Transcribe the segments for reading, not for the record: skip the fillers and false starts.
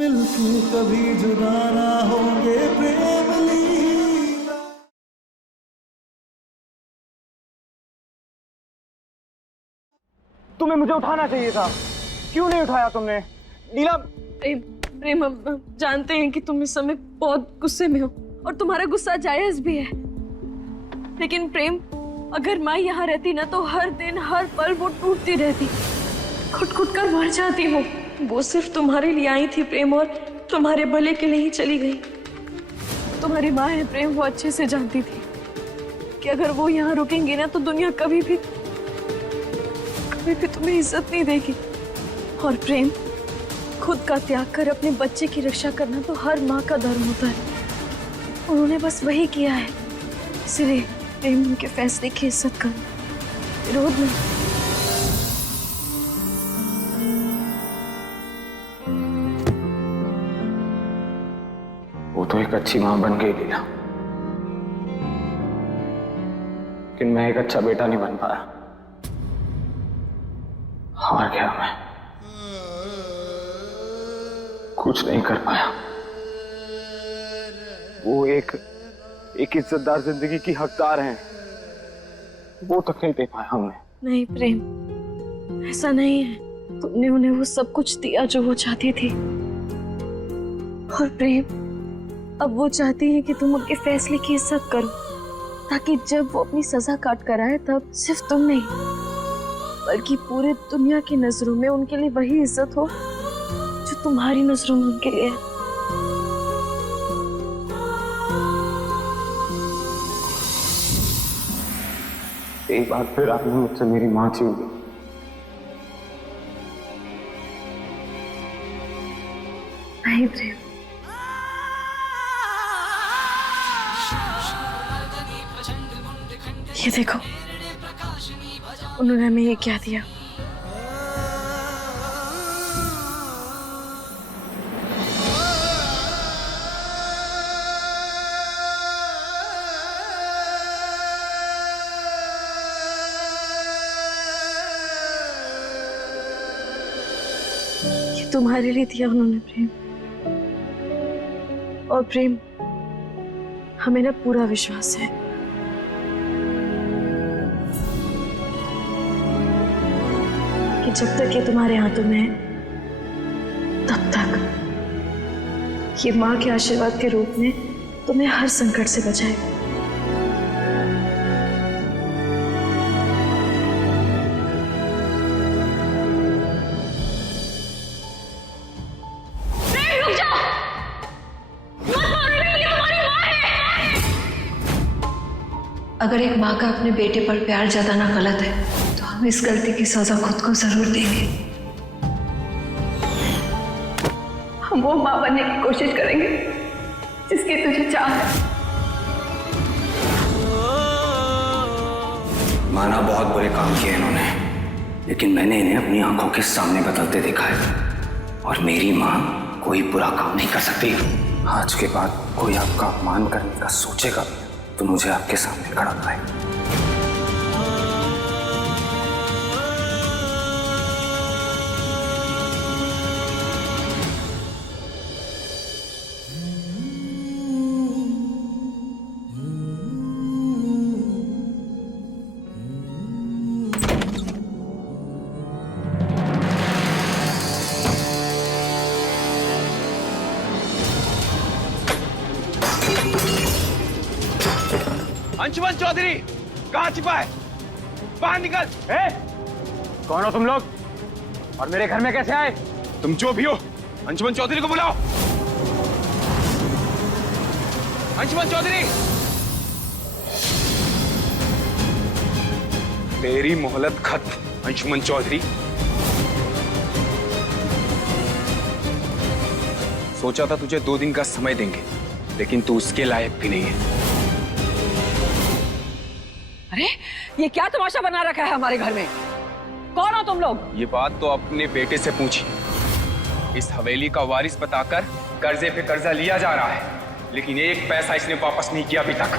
मिलके कभी जुदा ना होंगे प्रेम लीला। तुम्हें मुझे उठाना चाहिए था, क्यों नहीं उठाया तुमने? नीला, प्रेम प्रेम हम जानते हैं कि तुम इस समय बहुत गुस्से में हो और तुम्हारा गुस्सा जायज भी है, लेकिन प्रेम अगर माँ यहाँ रहती ना तो हर दिन हर पल वो टूटती रहती, खुद खुद कर मर जाती वो सिर्फ तुम्हारे लिए आई थी प्रेम, और तुम्हारे भले के लिए ही चली गई। तुम्हारी माँ है प्रेम, वो अच्छे से जानती थी कि अगर वो यहाँ रुकेंगी ना तो दुनिया कभी भी तुम्हें इज्जत नहीं देगी। और प्रेम, खुद का त्याग कर अपने बच्चे की रक्षा करना तो हर माँ का धर्म होता है, उन्होंने बस वही किया है, इसलिए प्रेम उनके फैसले की इज्जत करना, विरोध नहीं। वो तो एक अच्छी मां बन गई लीला, लेकिन मैं एक अच्छा बेटा नहीं बन पाया। हार गया मैं, कुछ नहीं कर पाया। वो एक इज्जतदार जिंदगी की हकदार हैं, वो तक नहीं दे पाया हमने। नहीं प्रेम, ऐसा नहीं है, तुमने उन्हें वो सब कुछ दिया जो वो चाहती थी, और प्रेम अब वो चाहती है कि तुम उनके फैसले की इज्जत करो, ताकि जब वो अपनी सजा काट कर आए तब सिर्फ तुम नहीं बल्कि पूरी दुनिया की नजरों में उनके लिए वही इज्जत हो जो तुम्हारी नजरों में उनके लिए है। एक बार फिर आपने मुझसे मेरी मां छीन ली। नहीं प्रेम, ये देखो उन्होंने हमें ये क्या दिया। ये तुम्हारे लिए दिया उन्होंने प्रेम, और प्रेम हमें ना पूरा विश्वास है कि जब तक ये तुम्हारे हाथों में है तब तक ये माँ के आशीर्वाद के रूप में तुम्हें हर संकट से बचाएगा। रुक जाओ, मत मारो, ये तुम्हारी माँ है। अगर एक माँ का अपने बेटे पर प्यार जताना गलत है तो हम इस गलती की सजा खुद को जरूर देंगे। हम वो माँ बनने की कोशिश करेंगे जिसकी तुझे चाह है। माना बहुत बुरे काम किए इन्होंने, लेकिन मैंने इन्हें अपनी आंखों के सामने बदलते देखा है, और मेरी माँ कोई बुरा काम नहीं कर सकती। आज के बाद कोई आपका अपमान करने का सोचेगा तो मुझे आपके सामने खड़ा पाए। अंशुमन चौधरी कहाँ छिपा है? बाहर निकल। कौन हो तुम लोग और मेरे घर में कैसे आए? तुम जो भी हो, अंशुमन चौधरी को बुलाओ। अंशुमन चौधरी, तेरी मोहलत खत्म। अंशुमन चौधरी, सोचा था तुझे 2 दिन का समय देंगे, लेकिन तू उसके लायक भी नहीं है। अरे ये क्या तमाशा बना रखा है हमारे घर में? कौन हो तुम लोग? ये बात तो अपने बेटे से पूछी। इस हवेली का वारिस बताकर कर्जे पे कर्जा लिया जा रहा है, लेकिन एक पैसा इसने वापस नहीं किया अभी तक।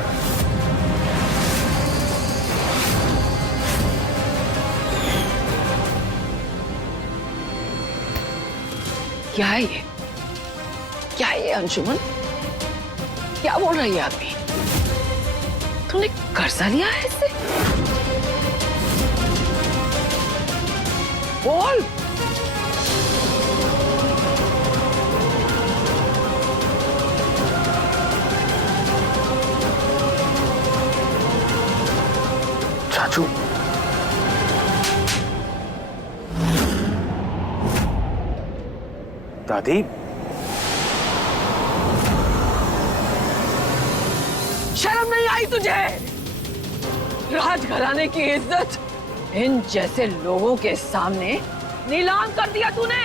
क्या है ये? क्या है ये अंशुमन? क्या बोल रही है आदमी? तुमने कर्जा लिया है इससे? बोल। चाचू, दादी, शर्म नहीं आई तुझे? राजघराने की इज्जत इन जैसे लोगों के सामने नीलाम कर दिया तूने।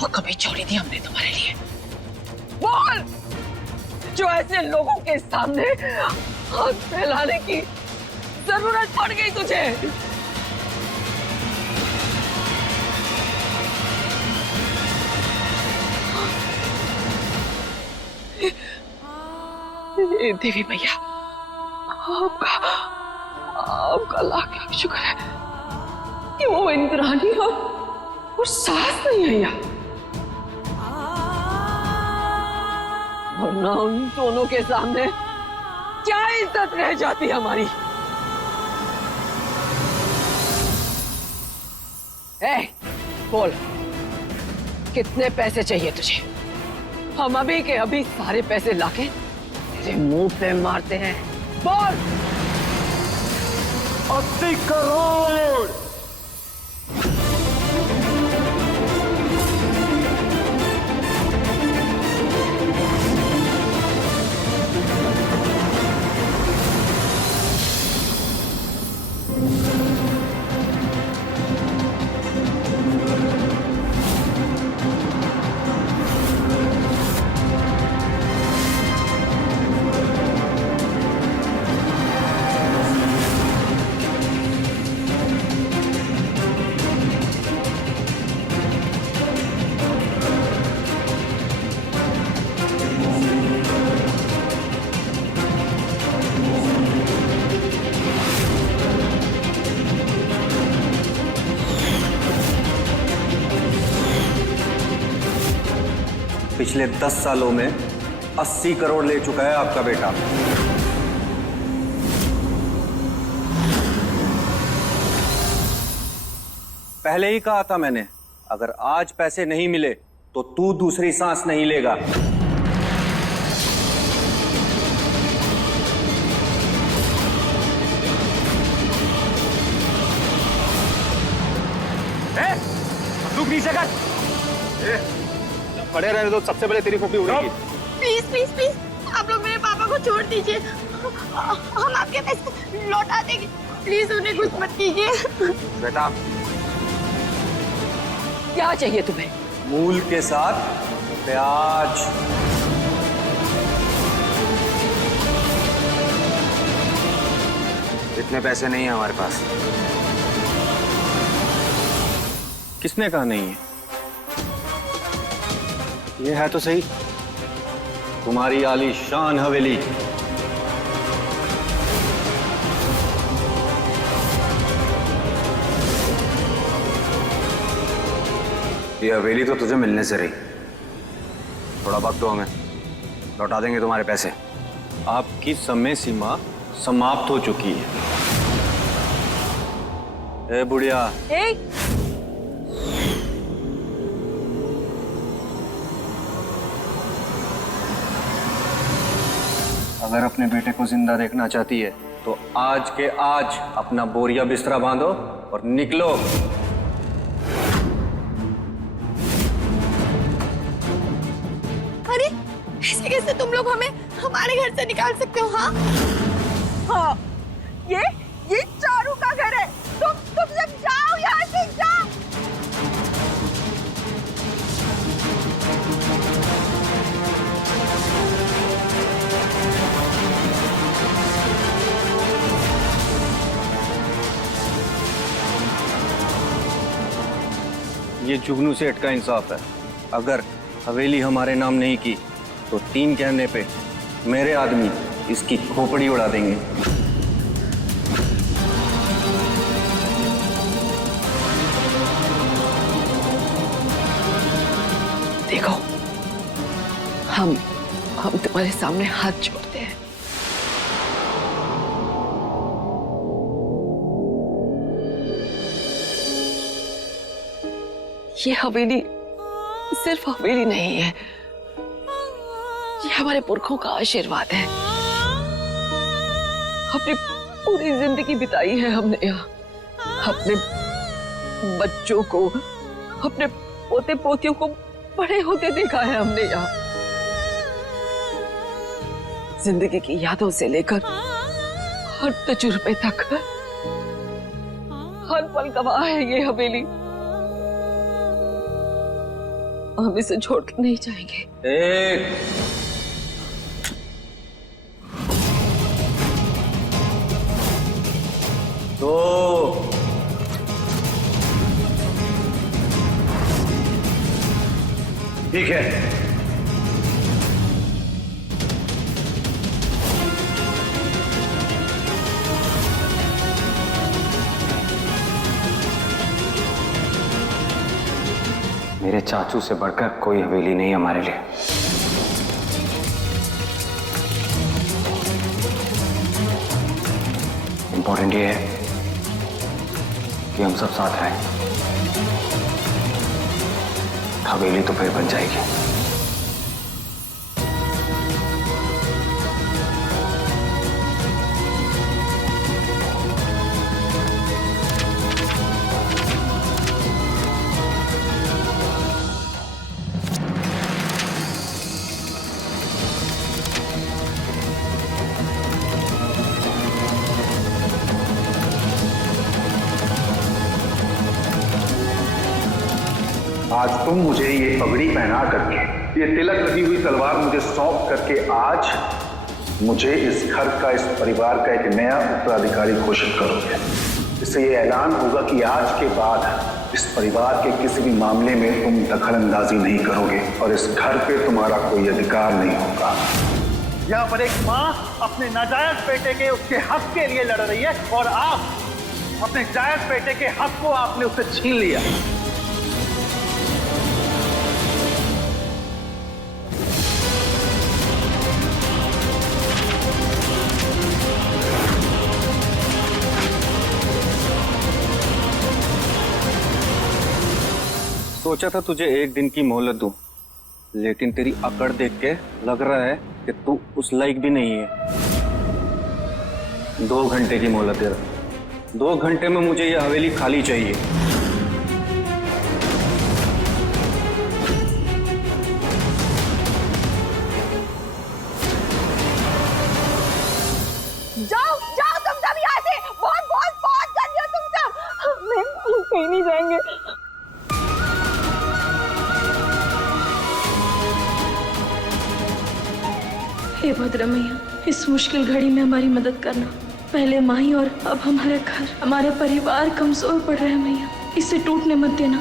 वो कभी छोड़ी थी हमने तुम्हारे लिए? बोल, जो ऐसे लोगों के सामने हाथ फैलाने की जरूरत पड़ गई तुझे? देवी मैया, आपका लाख लाख शुक्र है कि वो इंद्राणी और सास नहीं है यहाँ, वरना उन दोनों के सामने क्या इज्जत रह जाती हमारी। बोल, कितने पैसे चाहिए तुझे? हम अभी के अभी सारे पैसे लाके तेरे मुंह पे मारते हैं। बोल। 80 करोड़। पिछले 10 सालों में 80 करोड़ ले चुका है आपका बेटा। पहले ही कहा था मैंने, अगर आज पैसे नहीं मिले तो तू दूसरी सांस नहीं लेगा। बंदूक नीचे कर। खड़े रहने दो, सबसे पहले तेरी खोपड़ी उड़ेगी। प्लीज प्लीज प्लीज, आप लोग मेरे पापा को छोड़ दीजिए, हम आपके पैसे लौटा देंगे। प्लीज उन्हें कुछ मत कीजिए। बेटा, क्या चाहिए तुम्हें? मूल के साथ प्याज। इतने पैसे नहीं है हमारे पास। किसने कहा नहीं है? ये है तो सही, तुम्हारी आलीशान हवेली। ये हवेली तो तुझे मिलने से रही। थोड़ा वक्त दो हमें, लौटा देंगे तुम्हारे पैसे। आपकी समय सीमा समाप्त हो चुकी है। ए बुढ़िया, अगर अपने बेटे को जिंदा देखना चाहती है तो आज के आज अपना बोरिया बिस्तरा बांधो और निकलो। अरे ऐसे कैसे तुम लोग हमें हमारे घर से निकाल सकते हो? हाँ हाँ, ये चारू का घर है। तुम सब जाओ यहाँ से, जाओ। ये जुगनू सेठ का इंसाफ है। अगर हवेली हमारे नाम नहीं की तो 3 कहने पे मेरे आदमी इसकी खोपड़ी उड़ा देंगे। हम तुम्हारे सामने हाथ जोड़ते हैं। ये हवेली सिर्फ हवेली नहीं है, ये हमारे पुरखों का आशीर्वाद है। अपनी पूरी जिंदगी बिताई है हमने यहाँ, अपने बच्चों को, अपने पोते पोतियों को बड़े होते देखा है हमने यहाँ। जिंदगी की यादों से लेकर हर तजुर्बे तक हर पल गवाह है ये हवेली। हम इसे छोड़ के नहीं जाएंगे। एक दो ठीक है, मेरे चाचू से बढ़कर कोई हवेली नहीं हमारे लिए। इंपॉर्टेंट ये है कि हम सब साथ रहें। हवेली तो फिर बन जाएगी। आज तुम मुझे ये पगड़ी पहना करके, ये तिलक लगी हुई तलवार मुझे सौंप करके आज मुझे इस घर का, इस परिवार का एक नया उत्तराधिकारी घोषित करोगे। इससे ये ऐलान होगा कि आज के बाद इस परिवार के किसी भी मामले में तुम दखल अंदाजी नहीं करोगे और इस घर पे तुम्हारा कोई अधिकार नहीं होगा। यहाँ पर एक माँ अपने नाजायज बेटे के उसके हक के लिए लड़ रही है और आप अपने जायज बेटे के हक को आपने उससे छीन लिया। सोचा था तुझे एक दिन की मोहलत दूं, लेकिन तेरी अकड़ देख के लग रहा है कि तू उस लायक भी नहीं है। 2 घंटे की मोहलत दे रहा। 2 घंटे में मुझे यह हवेली खाली चाहिए। जाओ जाओ तुम सब यहाँ से, बहुत बहुत बहुत कर दिया तुम सब। मैं कहीं नहीं जाएंगे। हे भद्र मैया, इस मुश्किल घड़ी में हमारी मदद करना। पहले माही और अब हमारा घर, हमारा परिवार कमजोर पड़ रहा है मैया, इसे टूटने मत देना।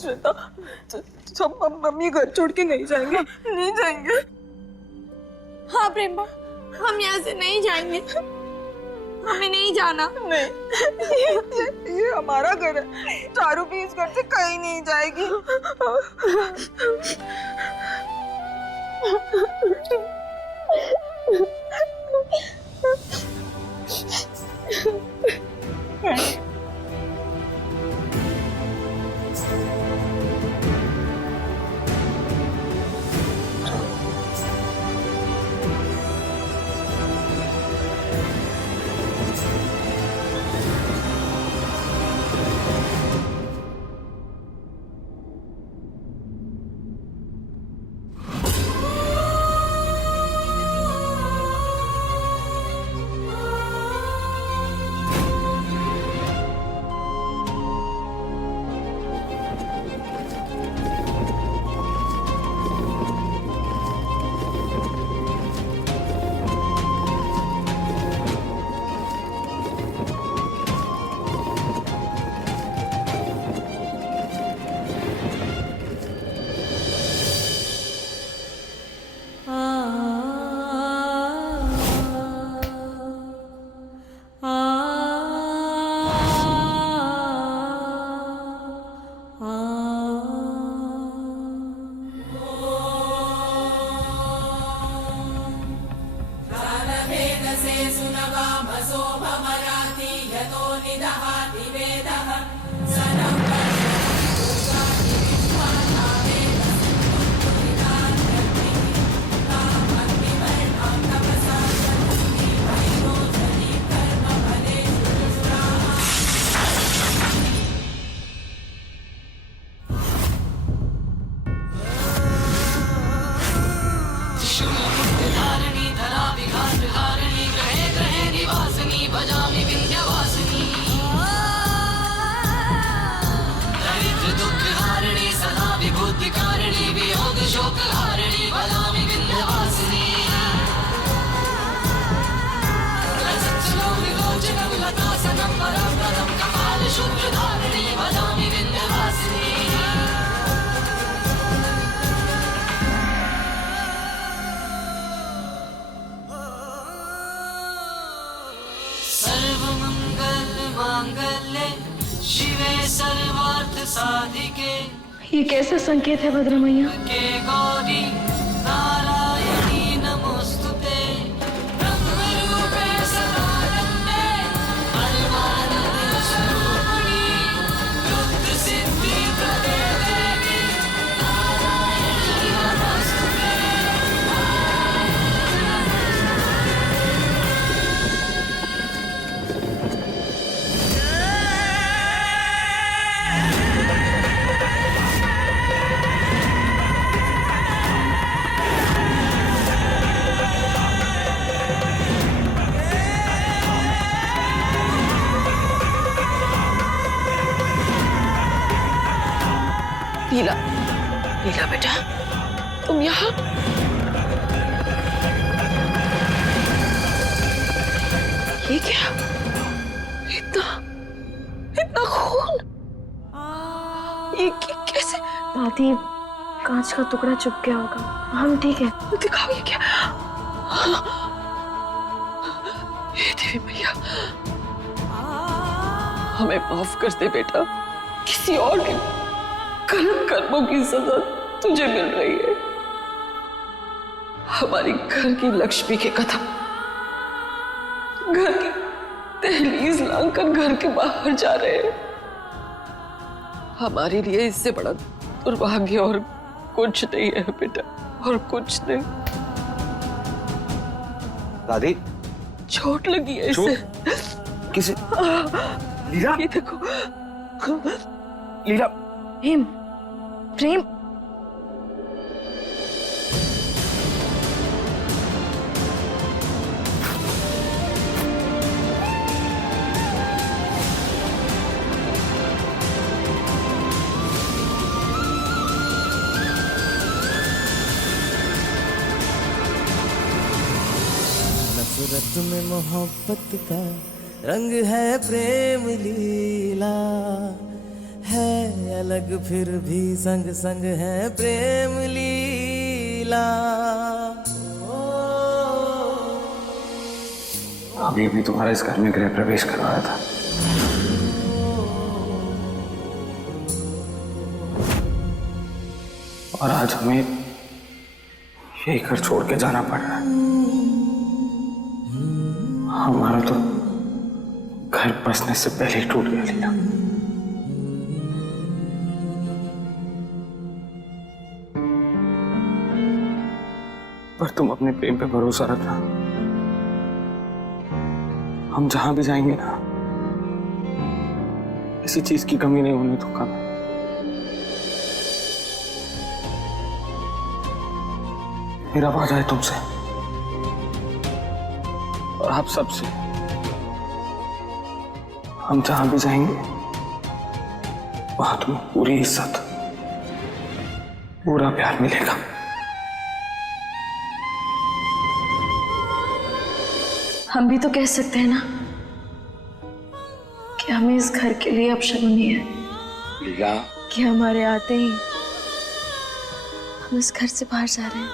श्वेता, सब मम्मी घर छोड़ के नहीं जाएंगे, नहीं जाएंगे। हाँ प्रेमा, हम यहाँ से नहीं जाएंगे, हमें नहीं जाना। नहीं, ये हमारा घर है। चारू भी इस घर से कहीं नहीं जाएगी। ये कैसा संकेत है भद्र मैया? लीला, लीला बेटा, तुम यहाँ? ये क्या? इतना खून? ये कैसे? दादी, कांच का टुकड़ा चुप गया होगा, हम ठीक है। दिखाओ ये क्या? हे देवी मैया, हमें माफ कर दे बेटा, किसी और के गलत कर्मों की सजा तुझे मिल रही है। हमारी घर की लक्ष्मी के कदम घर की दहलीज लांघकर घर के बाहर जा रहे हैं। हमारे लिए इससे बड़ा दुर्भाग्य और कुछ नहीं है बेटा, और कुछ नहीं। दादी, चोट लगी है इसे। किसे? लीला, ये देखो। लीला। प्रेम, प्रेम, नफरत में मोहब्बत का रंग है प्रेम लीला, है अलग फिर भी संग संग है प्रेम लीला। अभी अभी तुम्हारा इस घर में गृह प्रवेश करवाया था, और आज हमें यही घर छोड़ के जाना पड़ रहा है। हमारा तो घर बसने से पहले ही टूट गया लीला। पर तुम अपने प्रेम पे भरोसा रखना, हम जहां भी जाएंगे ना, किसी चीज की कमी नहीं होने दूंगा मैं। मेरा वादा है तुमसे और आप सबसे, हम जहां भी जाएंगे वहां तुम्हें पूरी इज्जत, पूरा प्यार मिलेगा। हम भी तो कह सकते हैं ना कि हमें इस घर के लिए अपशगुनी है, लीला, कि हमारे आते ही हम इस घर से बाहर जा रहे हैं,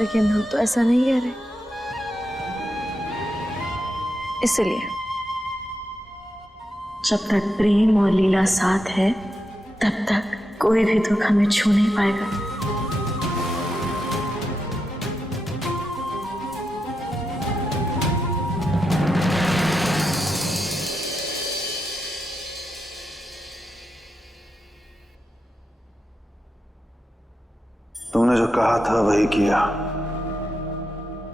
लेकिन हम तो ऐसा नहीं कह रहे। इसलिए जब तक प्रेम और लीला साथ है, तब तक कोई भी दुख हमें छू नहीं पाएगा। तुमने जो कहा था वही किया,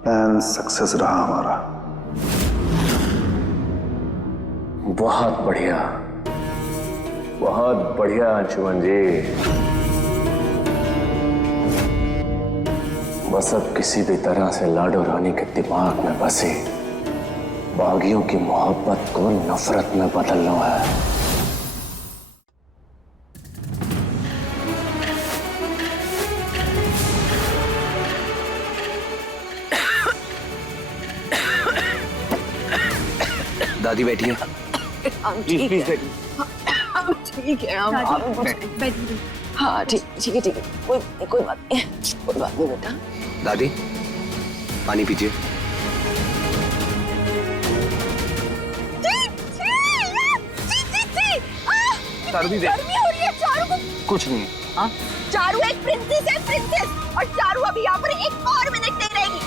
प्लान सक्सेस रहा हमारा। बहुत बढ़िया, बहुत बढ़िया अंशुमन जी, बस अब किसी भी तरह से लाडो रानी के दिमाग में बसे बागियों की मोहब्बत को नफरत में बदलना है। दादी बैठिए। ठीक है, ठीक है, हम हाँ ठीक है, कोई बात नहीं बेटा। दादी पानी पीजिए। गर्मी हो रही है चारू को। कुछ नहीं। हाँ चारू एक प्रिंसेस है, प्रिंसेस, और चारू अभी यहाँ पर एक और मिनट नहीं रहेगी।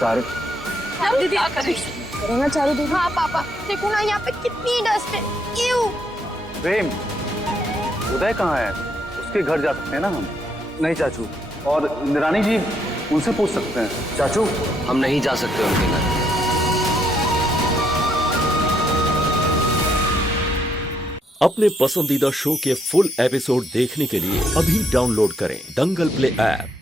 सारे दीदी क्या करेगी? करो ना चारू दीदी। हाँ पापा, देखो ना यहाँ पे कितनी डस्ट है। क्यों? प्रेम, उदय कहाँ है? उसके घर जा सकते हैं ना हम? नहीं चाचू, और इंद्राणी जी, उनसे पूछ सकते हैं। चाचू हम नहीं जा सकते उनके घर। अपने पसंदीदा शो के फुल एपिसोड देखने के लिए अभी डाउनलोड करें दंगल प्ले ऐप।